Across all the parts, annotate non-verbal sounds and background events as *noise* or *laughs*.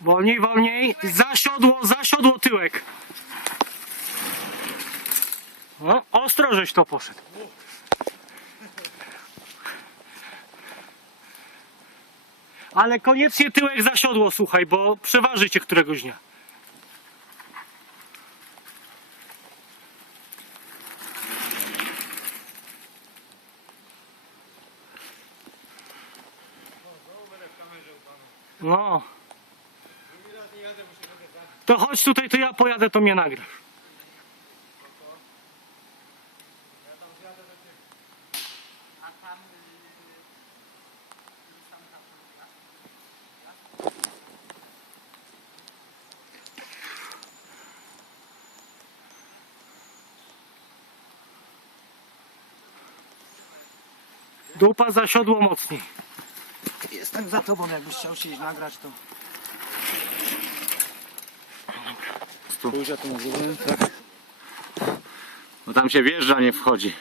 Wolniej, wolniej. Zasiodło, zasiodło tyłek. No, ostro żeś to poszedł. Ale koniecznie tyłek zasiodło, słuchaj, bo przeważy cię któregoś dnia. No. To chodź tutaj, to ja pojadę, to mnie nagrasz. Dupa zasiodło mocniej. Jestem za tobą, jakbyś chciał się iść nagrać, to... Spójrz, ja to tak? Bo tam się wjeżdża, nie wchodzi.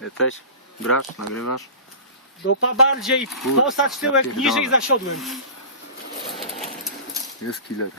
Jesteś? Grasz? Nagrywasz? Dupa bardziej, posać tyłek napierdolę. niżej zasiodłem. Jest killer.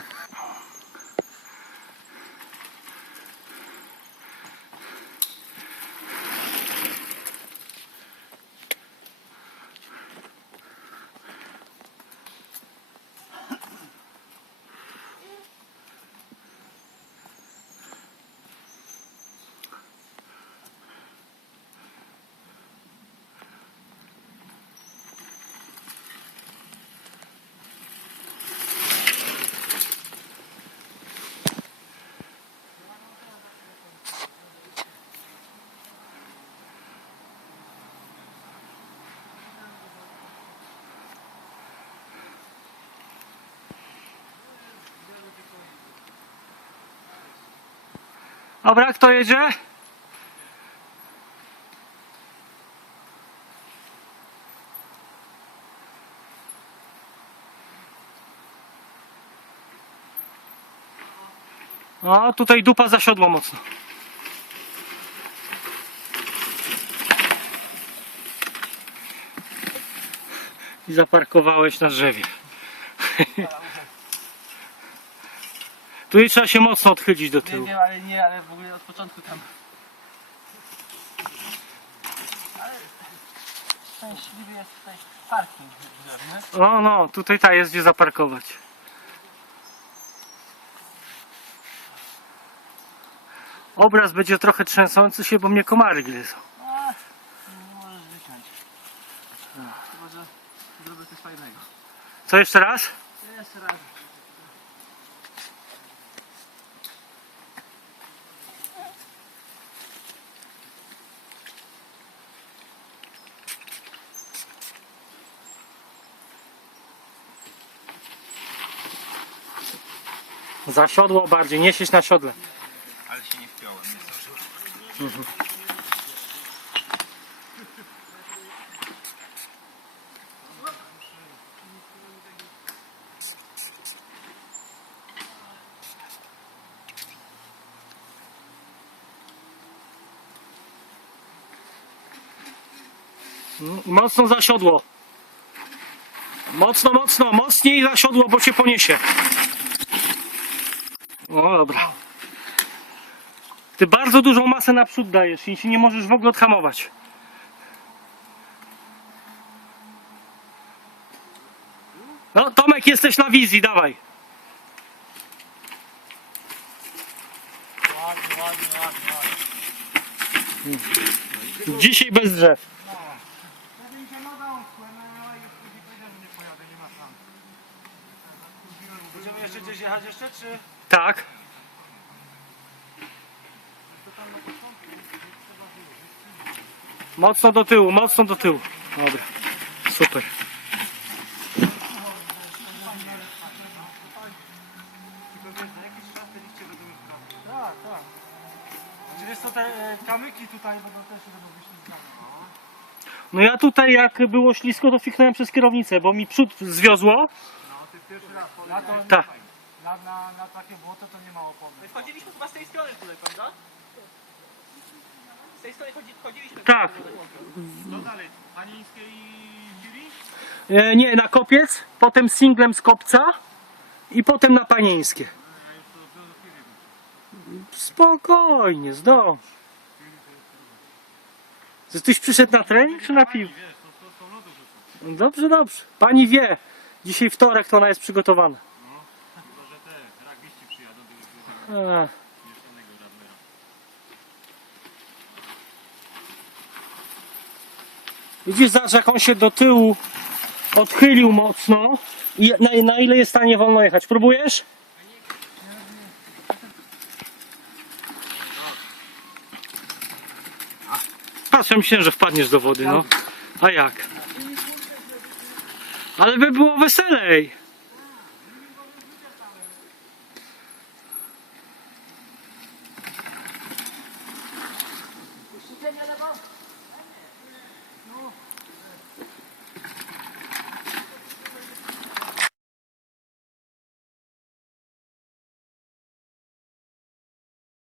Dobra, kto jedzie? O, tutaj dupa zasiodła mocno. I zaparkowałeś na drzewie. *laughs* Tu trzeba się mocno odchylić do Nie tyłu. wiem, ale nie, ale w ogóle od początku tam... Ale... Szczęśliwy jest tutaj parking drzewny. O no, tutaj ta jest gdzie zaparkować. Obraz będzie trochę trzęsący się, bo mnie komary gryzą. A, nie możesz wyciąć. Chyba, że zrobię coś fajnego. Co jeszcze raz? Jeszcze raz. Za siodło bardziej, nie siedź na siodle. Ale się nie wpiąłem, nie zdążyłem. Mocno za siodło. Mocno, mocno, mocniej za siodło, bo cię poniesie. O dobra. Ty bardzo dużą masę naprzód dajesz i się nie możesz w ogóle odhamować. No, Tomek, jesteś na wizji, dawaj. Ładnie, ładnie, ładnie. Dzisiaj bez drzew. No. Będziemy jeszcze gdzieś jechać jeszcze, czy... Tak. Mocno do tyłu, mocno do tyłu. Dobra, super. Tak, tak. Te kamyki tutaj będą też. No ja tutaj jak było ślisko, to fiknąłem przez kierownicę, bo mi przód zwiozło. No, ty pierwszy raz. Ja to, Tak na, na, na takie błoto to nie ma opony. Chodziliśmy chyba z tej strony tutaj, prawda? Z tej strony chodzi, chodziliśmy. Tak. Co dalej? Panińskie i Giri? E, nie, na kopiec, potem singlem z kopca i potem na panieńskie. Spokojnie, zdąż. Ty Tyś przyszedł na trening czy na. No Dobrze, dobrze. Pani wie, dzisiaj wtorek to ona jest przygotowana. Chyba, że te rugbyści przyjadą do do Widzisz, zobacz jak on się do tyłu odchylił mocno i na, na ile jest w stanie wolno jechać. Próbujesz? Patrz, ja myślałem, że wpadniesz do wody, no. A jak? Ale by było weselej. Diyan na ako.